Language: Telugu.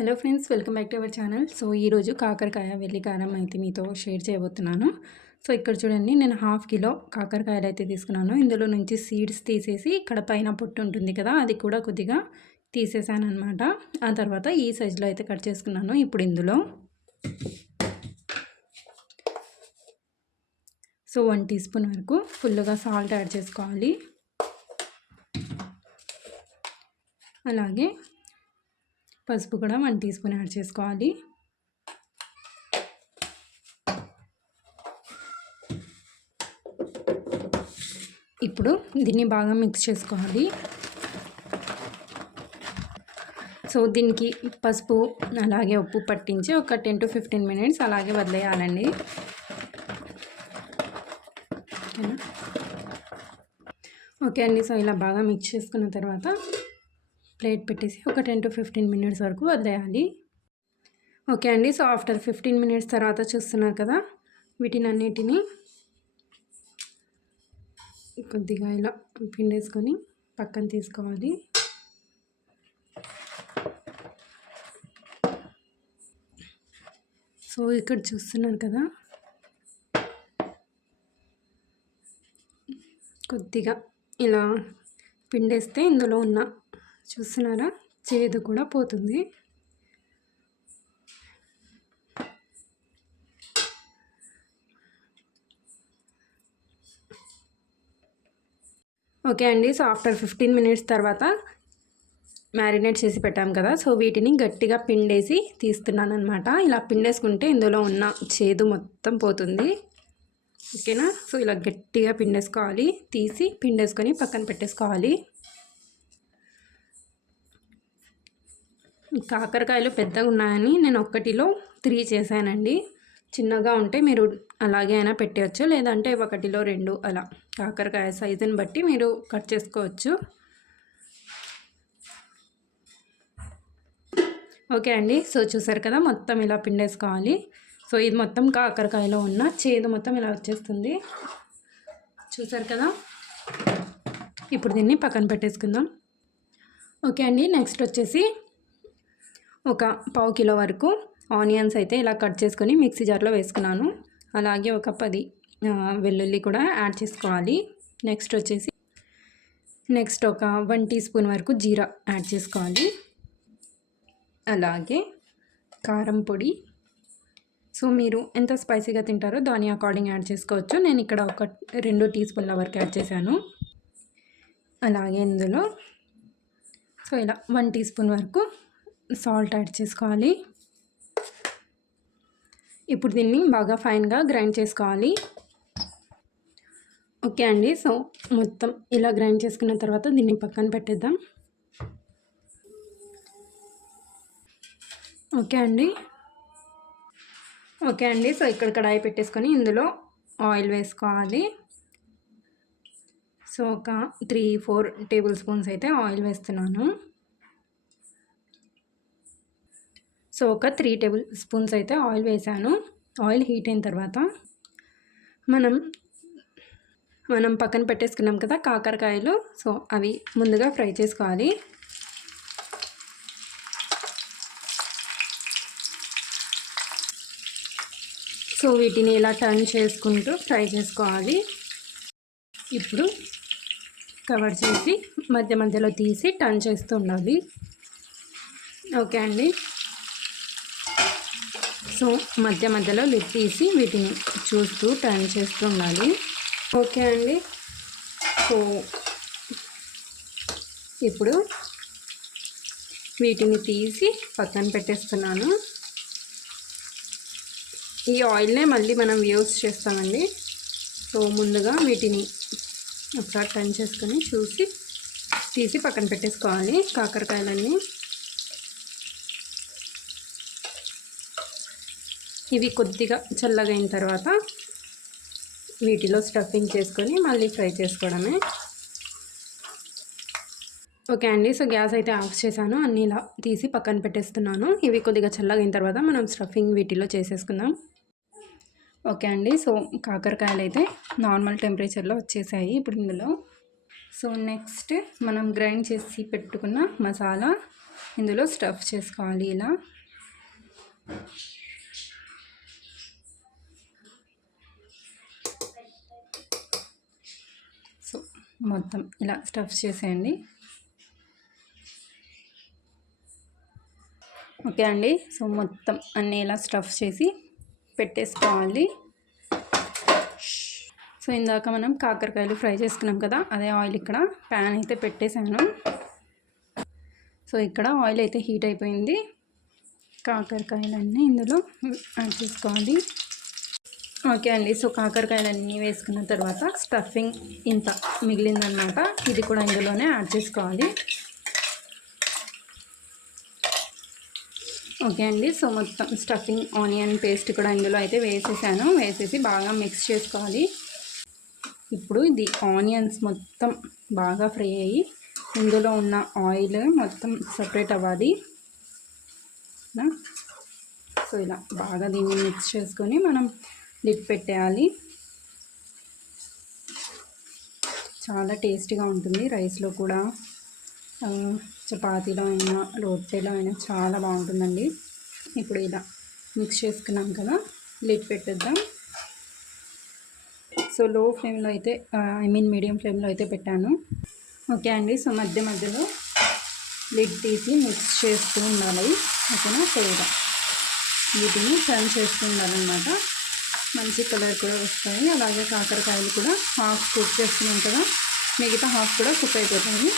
Hello friends, welcome back to our channel. So ఈరోజు కాకరకాయ వెల్లి కారం అయితే మీతో షేర్ చేయబోతున్నాను. సో ఇక్కడ చూడండి, నేను హాఫ్ కిలో కాకరకాయలు అయితే తీసుకున్నాను. ఇందులో నుంచి సీడ్స్ తీసేసి ఇక్కడ పైన పొట్టు ఉంటుంది కదా, అది కూడా కొద్దిగా తీసేసాను అనమాట. ఆ తర్వాత ఈ సైజులో అయితే కట్ చేసుకున్నాను. ఇప్పుడు ఇందులో 1 టీ స్పూన్ వరకు ఫుల్గా సాల్ట్ యాడ్ చేసుకోవాలి. అలాగే పసుపు కూడా 1 టీ స్పూన్ యాడ్ చేసుకోవాలి. ఇప్పుడు దీన్ని బాగా మిక్స్ చేసుకోవాలి. సో దీనికి పసుపు అలాగే ఉప్పు పట్టించి ఒక 10 to 15 మినిట్స్ అలాగే వదిలేయాలండి. ఓకే అండి. సో ఇలా బాగా మిక్స్ చేసుకున్న తర్వాత ప్లేట్ పెట్టేసి ఒక 10 to 15 మినిట్స్ వరకు వదిలేయాలి. ఓకే అండి. సో ఆఫ్టర్ 15 మినిట్స్ తర్వాత చూస్తున్నారు కదా, వీటినన్నిటిని కొద్దిగా ఇలా పిండేసుకొని పక్కన తీసుకోవాలి. సో ఇక్కడ చూస్తున్నారు కదా, కొద్దిగా ఇలా పిండేస్తే ఇందులో ఉన్న చూస్తున్నారా చేదు కూడా పోతుంది. ఓకే అండి. సో ఆఫ్టర్ 15 మినిట్స్ తర్వాత మ్యారినేట్ చేసి పెట్టాం కదా, సో వీటిని గట్టిగా పిండేసి తీస్తున్నాను అనమాట. ఇలా పిండేసుకుంటే ఇందులో ఉన్న చేదు మొత్తం పోతుంది. ఓకేనా. సో ఇలా గట్టిగా పిండేసుకోవాలి. తీసి పిండేసుకొని పక్కన పెట్టేసుకోవాలి. కాకరకాయలు పెద్దగా ఉన్నాయని నేను ఒక్కటిలో 3 చేశానండి. చిన్నగా ఉంటే మీరు అలాగే అయినా పెట్టవచ్చు, లేదంటే ఒకటిలో 2 అలా కాకరకాయ సైజుని బట్టి మీరు కట్ చేసుకోవచ్చు. ఓకే అండి. సో చూసారు కదా, మొత్తం ఇలా పిండేసుకోవాలి. సో ఇది మొత్తం కాకరకాయలో ఉన్న చేదు మొత్తం ఇలా వచ్చేస్తుంది. చూసారు కదా. ఇప్పుడు దీన్ని పక్కన పెట్టేసుకుందాం. ఓకే అండి. నెక్స్ట్ వచ్చేసి ఒక 1/2 కిలో వరకు ఆనియన్స్ అయితే ఇలా కట్ చేసుకొని మిక్సీ జార్లో వేసుకున్నాను. అలాగే ఒక 10 వెల్లుల్లి కూడా యాడ్ చేసుకోవాలి. నెక్స్ట్ ఒక 1 టీ స్పూన్ వరకు జీరా యాడ్ చేసుకోవాలి. అలాగే కారం పొడి. సో మీరు ఎంత స్పైసీగా తింటారో దాని అకార్డింగ్ యాడ్ చేసుకోవచ్చు. నేను ఇక్కడ ఒక 2 టీ స్పూన్ల వరకు యాడ్ చేశాను. అలాగే ఇందులో సో ఇలా 1 టీ స్పూన్ వరకు సాల్ట్ యాడ్ చేసుకోవాలి. ఇప్పుడు దీన్ని బాగా ఫైన్గా గ్రైండ్ చేసుకోవాలి. ఓకే అండి. సో మొత్తం ఇలా గ్రైండ్ చేసుకున్న తర్వాత దీన్ని పక్కన పెట్టేద్దాం. ఓకే అండి. సో ఇక్కడ కడాయి పెట్టేసుకొని ఇందులో ఆయిల్ వేసుకోవాలి. సో ఒక 3-4 టేబుల్ స్పూన్స్ అయితే ఆయిల్ వేస్తున్నాను. సో ఒక 3 టేబుల్ స్పూన్స్ అయితే ఆయిల్ వేసాను. ఆయిల్ హీట్ అయిన తర్వాత మనం పక్కన పెట్టేసుకున్నాం కదా కాకరకాయలు, సో అవి ముందుగా ఫ్రై చేసుకోవాలి. సో వీటిని ఇలా టర్న్ చేసుకుంటూ ఫ్రై చేసుకోవాలి. ఇప్పుడు కవర్ చేసి మధ్య మధ్యలో తీసి టర్న్ చేస్తూ ఉండాలి. ఓకే అండి. సో మధ్య మధ్యలో లిడ్ తీసి వీటిని చూస్తూ టర్న్ చేస్తూ ఉండాలి. ఓకే అండి. సో ఇప్పుడు వీటిని తీసి పక్కన పెట్టేస్తున్నాను. ఈ ఆయిల్నే మళ్ళీ మనం యూస్ చేస్తామండి. సో ముందుగా వీటిని ఒకసారి టర్న్ చేసుకొని చూసి తీసి పక్కన పెట్టేసుకోవాలి కాకరకాయలన్నీ. ఇవి కొద్దిగా చల్లగా అయిన తర్వాత వీటిలో స్టఫింగ్ చేసుకొని మళ్ళీ ఫ్రై చేసుకోవడమే. ఓకే అండి. సో గ్యాస్ అయితే ఆఫ్ చేశాను. అన్నీ ఇలా తీసి పక్కన పెట్టేస్తున్నాను. ఇవి కొద్దిగా చల్లగా అయిన తర్వాత మనం స్టఫింగ్ వీటిలో చేసేసుకుందాం. ఓకే అండి. సో కాకరకాయలు అయితే నార్మల్ టెంపరేచర్లో వచ్చేసాయి ఇప్పుడు ఇందులో. సో నెక్స్ట్ మనం గ్రైండ్ చేసి పెట్టుకున్న మసాలా ఇందులో స్టఫ్ చేసుకోవాలి ఇలా. సో మొత్తం ఇలా స్టఫ్ చేసేయండి. ఓకే అండి. సో మొత్తం అన్నీ ఇలా స్టఫ్ చేసి పెట్టేసుకోవాలి. సో ఇందాక మనం కాకరకాయలు ఫ్రై చేసుకున్నాం కదా, అదే ఆయిల్ ఇక్కడ ప్యాన్ అయితే పెట్టేశాను. సో ఇక్కడ ఆయిల్ అయితే హీట్ అయిపోయింది. కాకరకాయలన్నీ ఇందులో యాడ్ చేసుకోవాలి. ఓకే అండి. సో కాకరకాయలన్నీ వేసుకున్న తర్వాత స్టఫింగ్ ఇంత మిగిలిందనమాట, ఇది కూడా ఇందులోనే యాడ్ చేసుకోవాలి. ఓకే అండి. సో మొత్తం స్టఫింగ్ ఆనియన్ పేస్ట్ కూడా ఇందులో అయితే వేసేసాను. వేసేసి బాగా మిక్స్ చేసుకోవాలి. ఇప్పుడు ఇది ఆనియన్స్ మొత్తం బాగా ఫ్రై అయ్యి ఇందులో ఉన్న ఆయిల్ మొత్తం సపరేట్ అవ్వాలి. సో ఇలా బాగా దీన్ని మిక్స్ చేసుకొని మనం లిడ్ పెట్టేయాలి. చాలా టేస్టీగా ఉంటుంది. రైస్లో కూడా, చపాతీలో అయినా రొట్టెలో అయినా చాలా బాగుంటుందండి. ఇప్పుడు ఇలా మిక్స్ చేసుకున్నాం కదా, లిడ్ పెట్టేద్దాం. సో లో ఫ్లేమ్లో అయితే మీడియం ఫ్లేమ్లో అయితే పెట్టాను. ఓకే అండి. సో మధ్య మధ్యలో లిడ్ తీసి మిక్స్ చేస్తూ ఉండాలి. ఓకేనా. సో ఇలా వీటిని టర్న్ చేస్తూ ఉండాలన్నమాట. మంచి కలర్ కూడా వస్తాయి. అలాగే కాకరకాయలు కూడా హాఫ్ కుక్ చేస్తున్నాం కదా, మిగతా హాఫ్ కూడా కుక్ అయిపోతాయి.